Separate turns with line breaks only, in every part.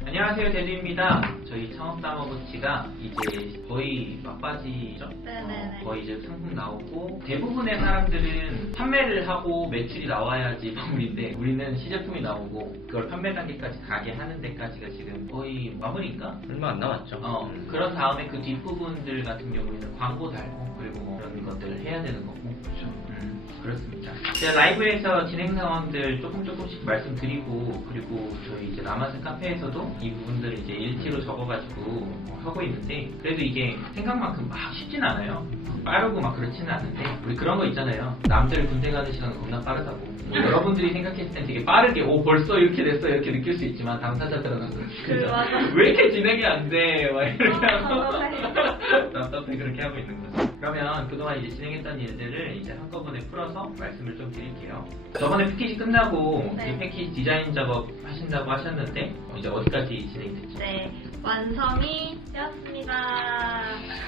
안녕하세요, 제주입니다. 저희 창업담화부치가 이제 거의 막바지죠.
네네네.
거의 이제 상품 나오고 대부분의 사람들은 판매를 하고 매출이 나와야지 마무리인데 우리는 시제품이 나오고 그걸 판매 단계까지 가게 하는 데까지가 지금 거의 마무리인가?
얼마 안 남았죠.
그런 다음에 그 뒷부분들 같은 경우에는 광고 달고 그리고 뭐 그런 것들을 해야 되는 거고.
그렇죠.
그렇습니다. 제가 라이브에서 진행 상황들 조금씩 말씀드리고 그리고 저희 이제 남아스 카페에서도 이 부분들을 이제 일지로 적어가지고 하고 있는데 그래도 이게 생각만큼 막 쉽진 않아요. 빠르고 막 그렇지는 않은데 우리 그런 거 있잖아요. 남들 군대 가는 시간은 겁나 빠르다고. 뭐 여러분들이 생각했을 땐 되게 빠르게 벌써 이렇게 됐어 이렇게 느낄 수 있지만 당사자들은
맞아.
왜 이렇게 진행이 안 돼? 막 이렇게 하고
답답해.
답답해 그렇게 하고 있는 거죠. 그러면 그동안 이제 진행했던 일들을 이제 한꺼번에 풀어서 말씀을 좀 드릴게요. 저번에 패키지 끝나고
네.
이 패키지 디자인 작업 하신다고 하셨는데 이제 어디까지 진행이 됐죠?
네, 완성이 되었습니다.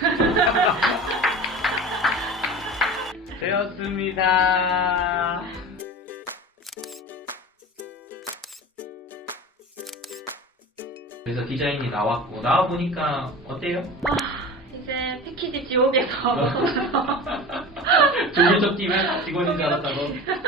되었습니다. 그래서 디자인이 나왔고 나와 보니까 어때요?
이제 패키지 지옥에서
조기적 팀의 직원인 줄 알았다고.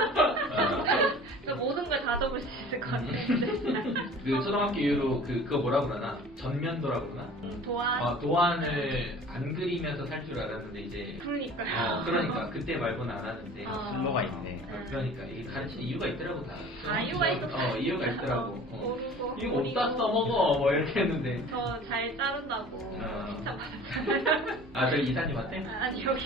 모든 걸 다 적을 수 있을 것 같아요.
그 초등학교 이후로 그거 뭐라 그러나? 전면도라 그러나?
도안.
도안을 안 그리면서 살 줄 알았는데 이제
그러니까.
그때 말고는 안 하는데
쓸모가 있네.
그러니까 이게 가르치는 이유가 있더라고 다.
이유가 있었어.
이유가 있더라고.
모르고.
이거 어디다 써먹어 뭐 이렇게 했는데.
저 잘 자른다고 칭찬 받았잖아요.
저희 이사님한테?
아니 여기.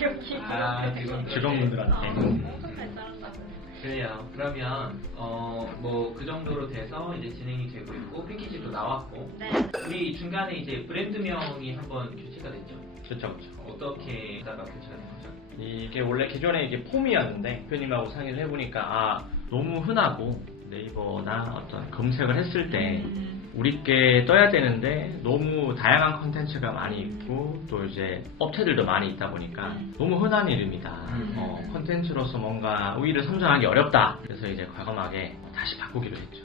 직원분들한테.
엄청 잘 자른다고.
그래요. 그러면 뭐 그 정도로 돼서 이제 진행이 되고 있고 패키지도 나왔고
네.
우리 중간에 이제 브랜드명이 한번 교체가 됐죠.
그렇죠.
어떻게 하다가 교체가 된 거죠?
이게 원래 기존에 이게 폼이었는데 대표님하고 상의를 해보니까 너무 흔하고 네이버나 어떤 검색을 했을 때 우리께 떠야 되는데 너무 다양한 컨텐츠가 많이 있고 또 이제 업체들도 많이 있다 보니까 너무 흔한 이름이다. 컨텐츠로서 뭔가 우위를 선점하기 어렵다. 그래서 이제 과감하게 다시 바꾸기로 했죠.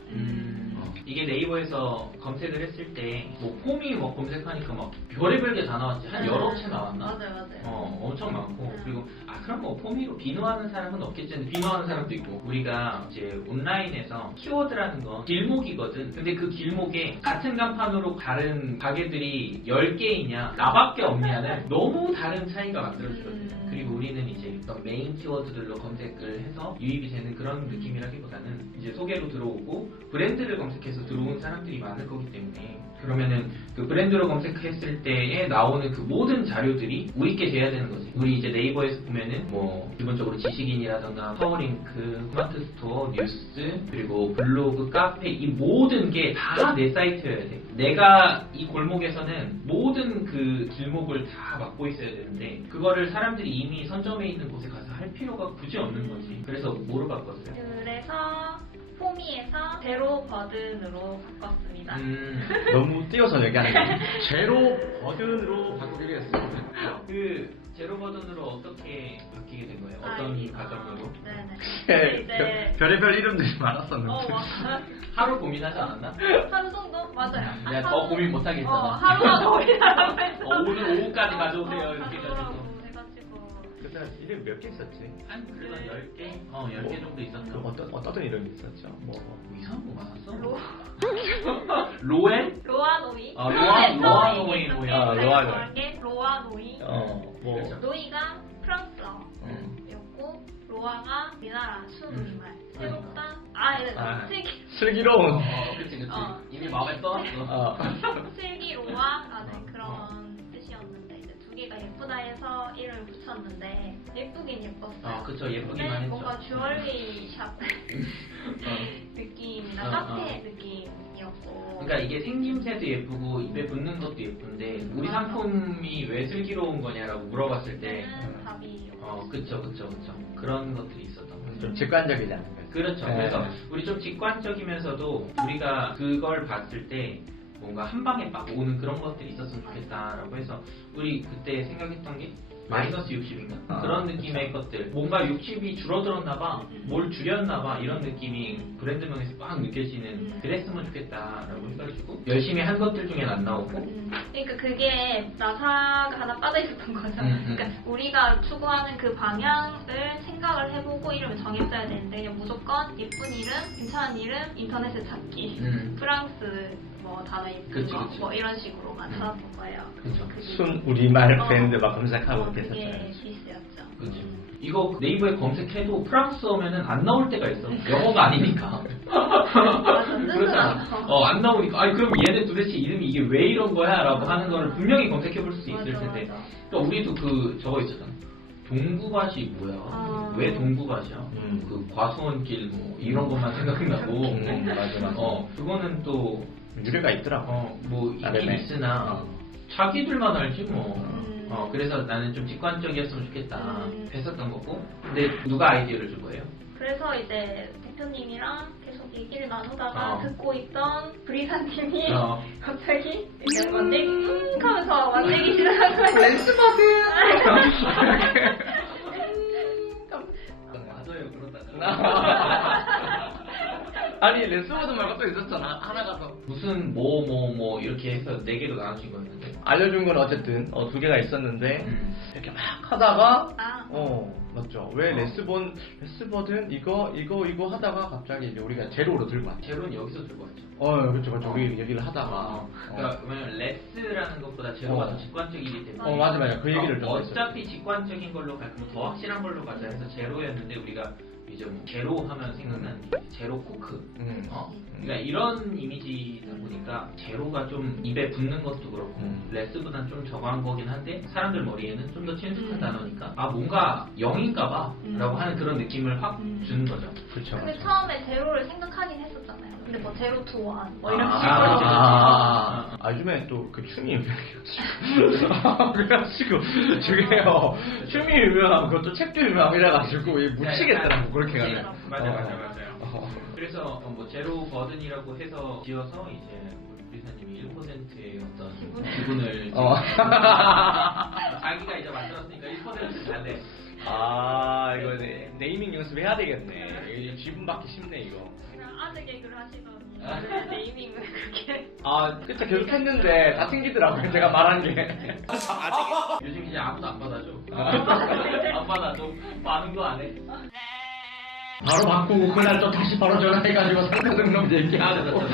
이게 네이버에서 검색을 했을 때 뭐 폼이 뭐 검색하니까 막 별의별 게 다 나왔지. 한 여러 업체 나왔나?
맞아요.
엄청 많고 그리고 그럼 뭐 폼이로 비누하는 사람은 없겠지. 근데 비누하는 사람도 있고 우리가 이제 온라인에서 키워드라는 건 길목이거든. 근데 그 길목에 같은 간판으로 다른 가게들이 10개이냐 나밖에 없냐는 너무 다른 차이가 만들어지거든요. 그리고 우리는 이제 어떤 메인 키워드들로 검색을 해서 유입이 되는 그런 느낌이라기보다는 이제 소개로 들어오고 브랜드를 검색해서 들어온 사람들이 많을 거기 때문에 그러면은 그 브랜드로 검색했을 때에 나오는 그 모든 자료들이 우리께 돼야 되는 거지. 우리 이제 네이버에서 보면은 뭐 기본적으로 지식인이라던가 파워링크, 스마트 스토어, 뉴스, 그리고 블로그, 카페 이 모든 게 다 내 사이트여야 돼. 내가 이 골목에서는 모든 그 길목을 다 맡고 있어야 되는데 그거를 사람들이 이미 선점해 있는 곳에 가서 할 필요가 굳이 없는 거지. 그래서 뭐로 바꿨어요?
그래서 포미에서 제로 버든으로 바꿨습니다.
너무 띄어서 얘기하는 거. 제로 버든으로 바꾸기로 했어요.
그 제로 버전으로 어떻게 바뀌게 된 거예요? 어떤 과정으로?
네네. 이제
별의별 이름들이 많았었는데.
하루 고민하지 않았나?
하루 정도? 맞아요.
내가 더 고민 못 하겠잖아.
하루가 고민하라고 했어.
오늘 오후까지 가져오세요 이렇게 해가지고.
해가지고.
그때 이름 몇 개 있었지?
한 그래도 한 10개? 10개 정도 있었죠.
어떤 이름이 있었죠?
뭐 이상한 거 많았어?
로아
로엔?
노이.
로아 노이 뭐야?
로아 노이.
로아 노이.
뭐.
그렇죠.
노이가 프랑스어였고 로아가 우리나라 순우리말. 새롭다.
슬기로운.
그치. 이미
슬기.
마음에 써?
슬기로아라는 그런 뜻이었는데 이제 두 개가 예쁘다 해서 이름을 붙였는데 예쁘긴 예뻤어요.
그쵸. 예쁘기만
근데
했죠.
뭔가 주얼리 샵 느낌이나 카페 느낌이었고.
그러니까 이게 생김새도 예쁘고 입에 붙는 것도 예쁜데 우리 상품이 왜 슬기로운 거냐라고 물어봤을 때
답이
그쵸. 그런 것들이 있었던 거죠.
좀 직관적이지 않은 거죠.
그렇죠.
네.
그래서 우리 좀 직관적이면서도 우리가 그걸 봤을 때 뭔가 한 방에 막 오는 그런 것들이 있었으면 좋겠다라고 해서 우리 그때 생각했던 게 마이너스 60인가?
아,
그런 느낌의 것들. 뭔가 60이 줄어들었나봐, 뭘 줄였나봐, 이런 느낌이 브랜드명에서 빡 느껴지는, 그랬으면 좋겠다라고 해가지고, 열심히 한 것들 중엔 안 나오고,
그러니까 그게 나사가 하나 빠져 있었던 거죠. 그러니까 우리가 추구하는 그 방향을 생각을 해보고 이름을 정했어야 되는데 그냥 무조건 예쁜 이름, 괜찮은 이름, 인터넷에 찾기, 프랑스 뭐 단어 예쁜
그치,
거,
그치.
뭐 이런 식으로만 찾았던 거예요.
그쵸.
그게-
순 우리말 브랜드 막 검색하고 그렇게
그게
했었잖아요.
베이스였죠.
그치. 이거 네이버에 검색해도 프랑스어면은 안 나올 때가 있어. 영어가 아니니까. 그렇잖아. 안 나오니까. 아니, 그럼 얘네 도대체 이름이 이게 왜 이런 거야? 라고 하는 거를 분명히 검색해 볼 수 있을 텐데.
맞아.
그러니까 우리도 저거 있었잖아. 동구밭이 뭐야? 왜 동구밭이야? 그 과수원길 뭐 이런 것만 생각나고.
맞아.
그거는 또,
유래가 있더라고.
뭐 있긴
나름의.
있으나, 자기들만 알지 뭐.
음.
그래서 나는 좀 직관적이었으면 좋겠다 했었던 거고. 근데 누가 아이디어를 준 거예요?
그래서 이제 대표님이랑 계속 얘기를 나누다가
어.
듣고 있던 브리사님이
어.
갑자기 이제 만들기 하면서 만들기 시작한 거예요.
렌스버드!
맞아요, 그러다가.
아니 렌스버드 말고 또 있었잖아. 하나가 더.
무슨 뭐 이렇게 해서 4개로 나눠진 거였는데.
알려준 건 어쨌든 2개가 있었는데 이렇게 막 하다가
아,
맞죠. 왜 레스버든 이거 하다가 갑자기 이제 우리가 제로로 들고 왔죠.
제로는 여기서 들고 왔죠.
그렇죠. 우리 얘기를 하다가
그러니까 왜냐면 레스라는 것보다 제로가
어.
더 직관적이기 때문에.
맞아. 그 얘기를 좀
어차피 직관적인 걸로 갈 거면 더 확실한 걸로 가자 해서 제로였는데 우리가 이제 뭐 제로 하면 생각나는 게 제로 코크. 그러니까 이런 이미지다 보니까 제로가 좀 입에 붙는 것도 그렇고 레스보다는 좀 저거한 거긴 한데 사람들 머리에는 좀 더 친숙한 단어니까 뭔가 0인가봐 라고 하는 그런 느낌을 확 주는 거죠.
그렇죠.
근데 처음에 제로를 생각하긴 했었잖아요. 근데 뭐 제로 투 원, 뭐 이런
아,
식으로.
요즘에 또 그 춤이 유명해가지고 그래가지고 저게요 춤이 유명하고 그것도 책도 유명하고 이래가지고 묻히겠더라고 그렇게 가면.
맞아요. 그래서 뭐 제로 버든이라고 해서 지어서 이제 우리 리사님이 1%의 어떤 기분을 자기가 이제 만들었으니까 1% 잘래.
이거 네이밍 연습해야 되겠네. 이거 지분 받기 쉽네 이거.
그냥 아재 개그를 하시더니 네이밍은 그게.
그때 계속 했는데 다 튕기더라고요 제가 말한 게.
요즘 이제 아무도 안 받아줘. 안 받아줘. 반응도 안 해.
바로 바꾸고 그날 또 다시 바로 전화해가지고 상태 등록 얘기하는.